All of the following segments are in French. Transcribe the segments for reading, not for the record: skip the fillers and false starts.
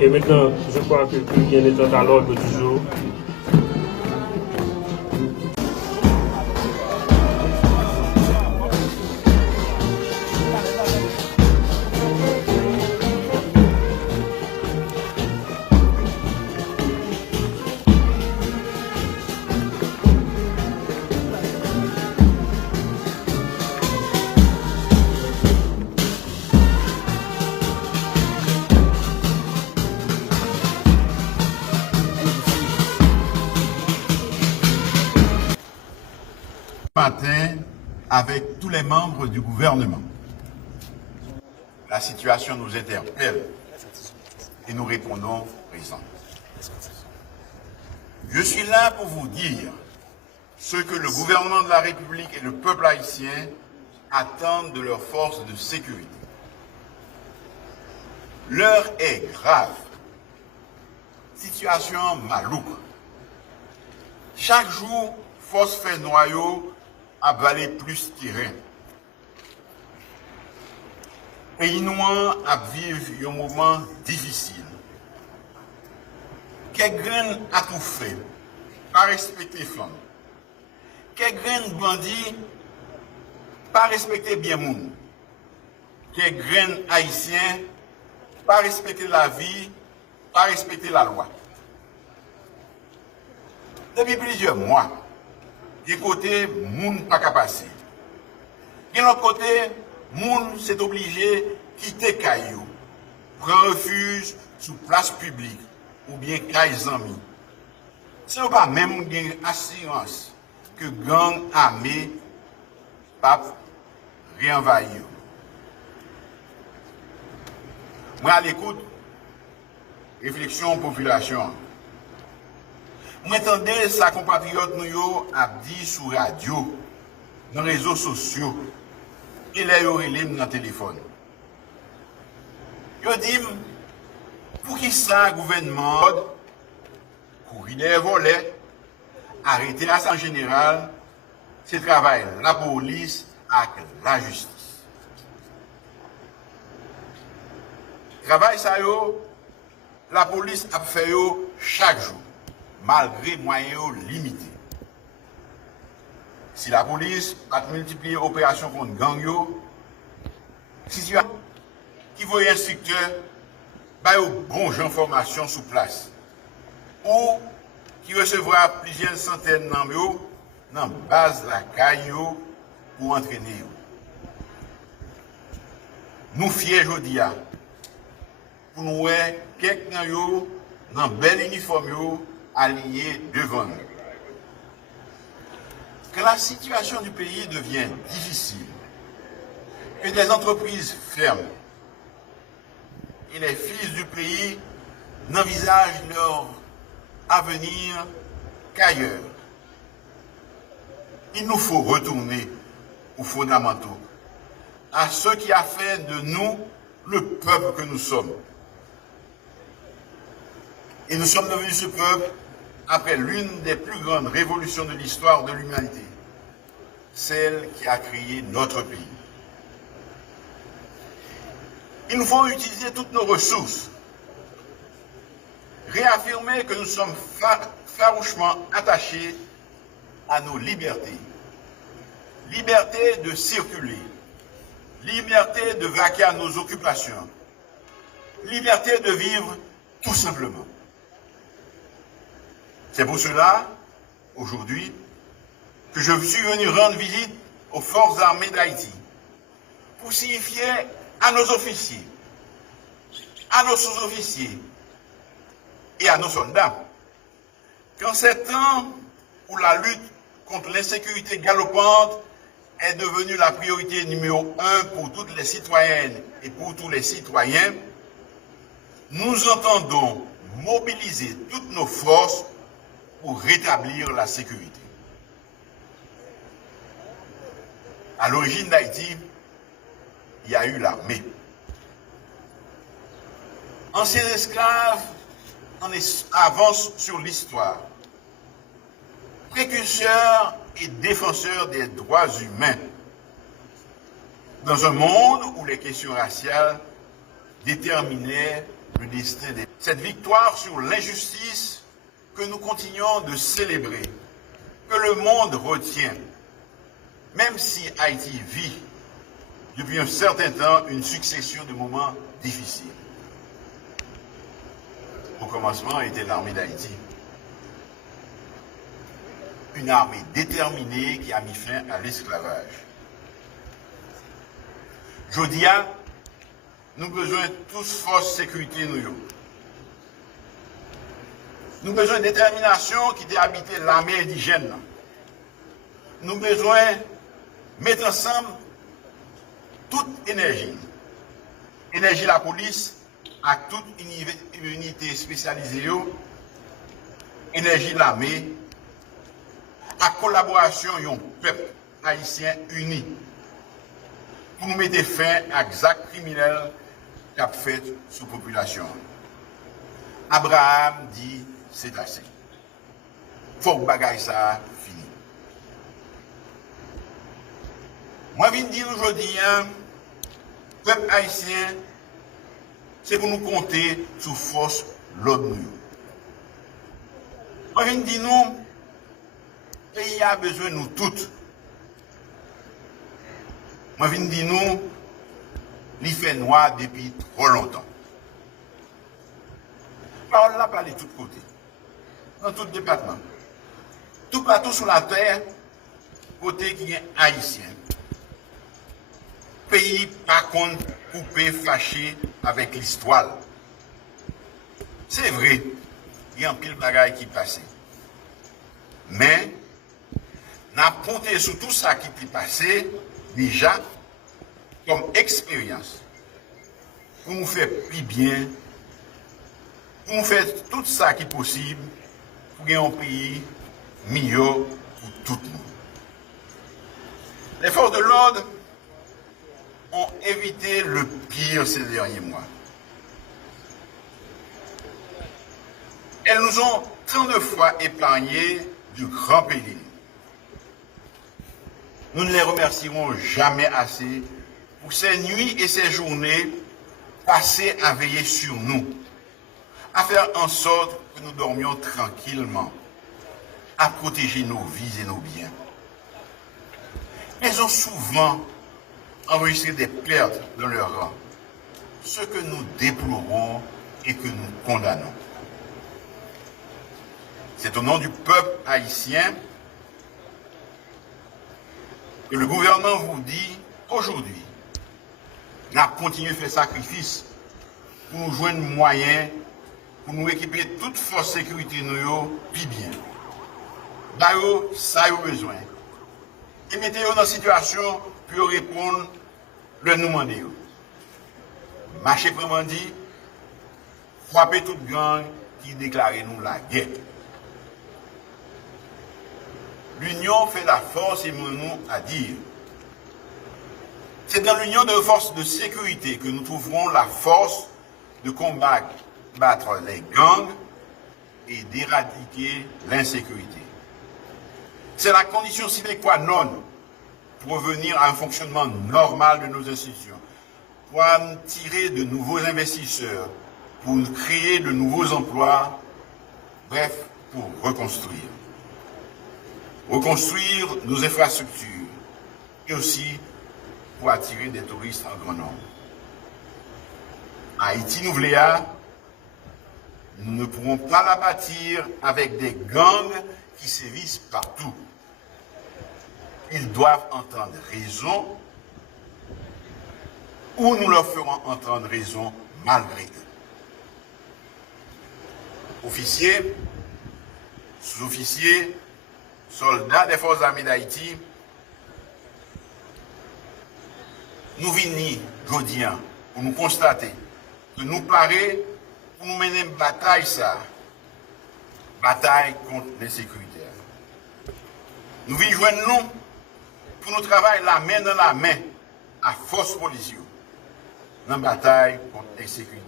Et maintenant, je crois que tout bien est à l'ordre du jour. Matin avec tous les membres du gouvernement. La situation nous interpelle et nous répondons présent. Je suis là pour vous dire ce que le gouvernement de la République et le peuple haïtien attendent de leurs forces de sécurité. L'heure est grave. Situation malouque. Chaque jour, force fait noyau à valer plus terrain. Pays noir à vivre un moment difficile. Quel grain à tout fait, pas respecter femme. Quel grain bandit, pas respecter bien monde. Quel grain haïtien, pas respecter la vie, pas respecter la loi. Depuis plusieurs mois, d'un côté, moun pas qu'à passer. De l'autre côté, moun s'est obligé de quitter Caillou, prendre refuge sous place publique ou bien Caillou amis. Ce n'est pas même une assurance que gang armé pas réenvahir. Moi à l'écoute, réflexion population. M'entendez sa compatriote nous a dit sur radio, dans les réseaux sociaux, il est relé dans le téléphone. Yo dit, pour qui ça, gouvernement, courir des volets, arrêter l'assemblée générale, c'est travail la police avec la justice. Travail ça yo, la police a fait yo chaque jour, malgré moyens limités. Si la police a multiplié l'opération contre gang yo, situation qui voit instructeur, bah yo bon information sous place, ou qui recevra plusieurs centaines d'entre eux dans la base de la caille pour entraîner. Nous fiers aujourd'hui pour nous voir quelqu'un dans un bel uniforme aligné devant nous. Quand la situation du pays devient difficile, que des entreprises ferment et les fils du pays n'envisagent leur avenir qu'ailleurs, il nous faut retourner aux fondamentaux, à ce qui a fait de nous le peuple que nous sommes. Et nous sommes devenus ce peuple après l'une des plus grandes révolutions de l'histoire de l'humanité, celle qui a créé notre pays. Il nous faut utiliser toutes nos ressources, réaffirmer que nous sommes farouchement attachés à nos libertés. Liberté de circuler, liberté de vaquer à nos occupations, liberté de vivre tout simplement. C'est pour cela, aujourd'hui, que je suis venu rendre visite aux forces armées d'Haïti pour signifier à nos officiers, à nos sous-officiers et à nos soldats qu'en ces temps où la lutte contre l'insécurité galopante est devenue la priorité numéro 1 pour toutes les citoyennes et pour tous les citoyens, nous entendons mobiliser toutes nos forces pour rétablir la sécurité. À l'origine d'Haïti, il y a eu l'armée. Anciens esclaves avancent sur l'histoire. Précurseurs et défenseurs des droits humains. dans un monde où les questions raciales déterminaient le destin des... Cette victoire sur l'injustice que nous continuons de célébrer, que le monde retient, même si Haïti vit depuis un certain temps une succession de moments difficiles. Au commencement était l'armée d'Haïti. Une armée déterminée qui a mis fin à l'esclavage. Jodia, nous avons besoin de tous force sécurité nous. Nous avons besoin de détermination qui a habité l'armée indigène. Nous avons besoin de mettre ensemble toute énergie. Énergie la police, à toute unité spécialisée, énergie l'armée, à collaboration d'un peuple haïtien uni pour nous mettre fin à l'acte criminel qu'a fait sous population. Abraham dit c'est assez. Faut que bagaille ça fini. Moi, je viens dire aujourd'hui, peuple haïtien, c'est pour nous compter sous force l'autre. Moi, je viens dire nous, le pays a besoin de nous toutes. Moi, je viens dire nous, il fait noir depuis trop longtemps. Parole là parle de tous côtés, dans tout département. Tout partout sur la terre, côté qui est haïtien. Pays par contre coupé, fâché avec l'histoire. C'est vrai, il y a un pile de bagaille qui passait. Mais, n'a compté sur tout ça qui est passé, déjà, comme expérience, pour nous faire plus bien, pour nous faire tout ça qui est possible, pour gagner un pays meilleur pour tout le monde. Les forces de l'ordre ont évité le pire ces derniers mois. Elles nous ont tant de fois épargné du grand péril. Nous ne les remercierons jamais assez pour ces nuits et ces journées passées à veiller sur nous, à faire en sorte que nous dormions tranquillement, à protéger nos vies et nos biens. Elles ont souvent enregistré des pertes dans leur rang, ce que nous déplorons et que nous condamnons. C'est au nom du peuple haïtien que le gouvernement vous dit aujourd'hui, n'a continué à faire sacrifice pour nous joindre moyens, pour nous équiper toute force de sécurité nous, puis bien. D'ailleurs, ça a besoin. Et mettez-vous dans la situation pour répondre le nous demander. Marchez comment dit, frapper toute gang qui déclare nous la guerre. L'union fait la force et nous à dire. C'est dans l'union de forces de sécurité que nous trouverons la force de combattre les gangs et d'éradiquer l'insécurité. C'est la condition sine qua non pour revenir à un fonctionnement normal de nos institutions, pour attirer de nouveaux investisseurs, pour créer de nouveaux emplois, bref, pour reconstruire. Reconstruire nos infrastructures et aussi pour attirer des touristes en grand nombre. Haïti Nouvléa, nous ne pourrons pas la bâtir avec des gangs qui sévissent partout. Ils doivent entendre raison ou nous leur ferons entendre raison malgré eux. Officiers, sous-officiers, soldats des forces armées d'Haïti, nous venons aujourd'hui pour nous constater que nous paraît pour nous mener une bataille, bataille contre l'insécurité. Nous venons joindre nous pour nous travailler la main dans la main à force policière dans la bataille contre l'insécurité.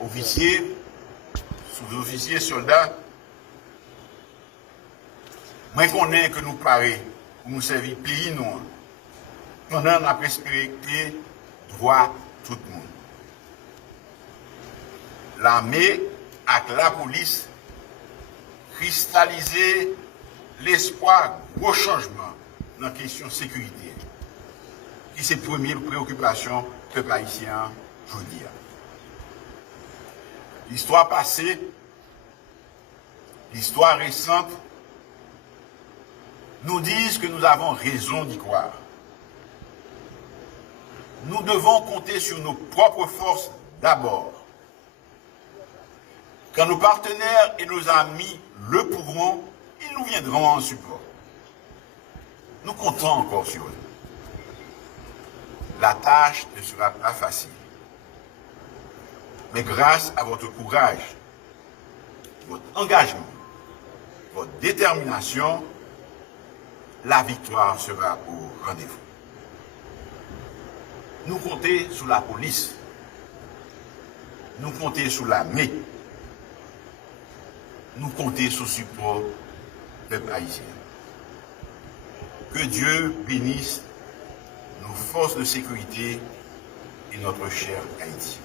Officiers, sous-officiers, soldats, moi je connais que nous paraît pour nous servir pays nous. Pendant qu'on a respecté droit tout le monde. L'armée avec la police cristalliser l'espoir gros changement dans la question de sécurité, qui c'est la première préoccupation du peuple haïtien aujourd'hui. L'histoire passée, l'histoire récente, nous disent que nous avons raison d'y croire. Nous devons compter sur nos propres forces d'abord. Quand nos partenaires et nos amis le pourront, ils nous viendront en support. Nous comptons encore sur eux. La tâche ne sera pas facile. Mais grâce à votre courage, votre engagement, votre détermination, la victoire sera au rendez-vous. Nous comptons sur la police. Nous comptons sur l'armée. Nous comptons sur le support du peuple haïtien. Que Dieu bénisse nos forces de sécurité et notre cher Haïti.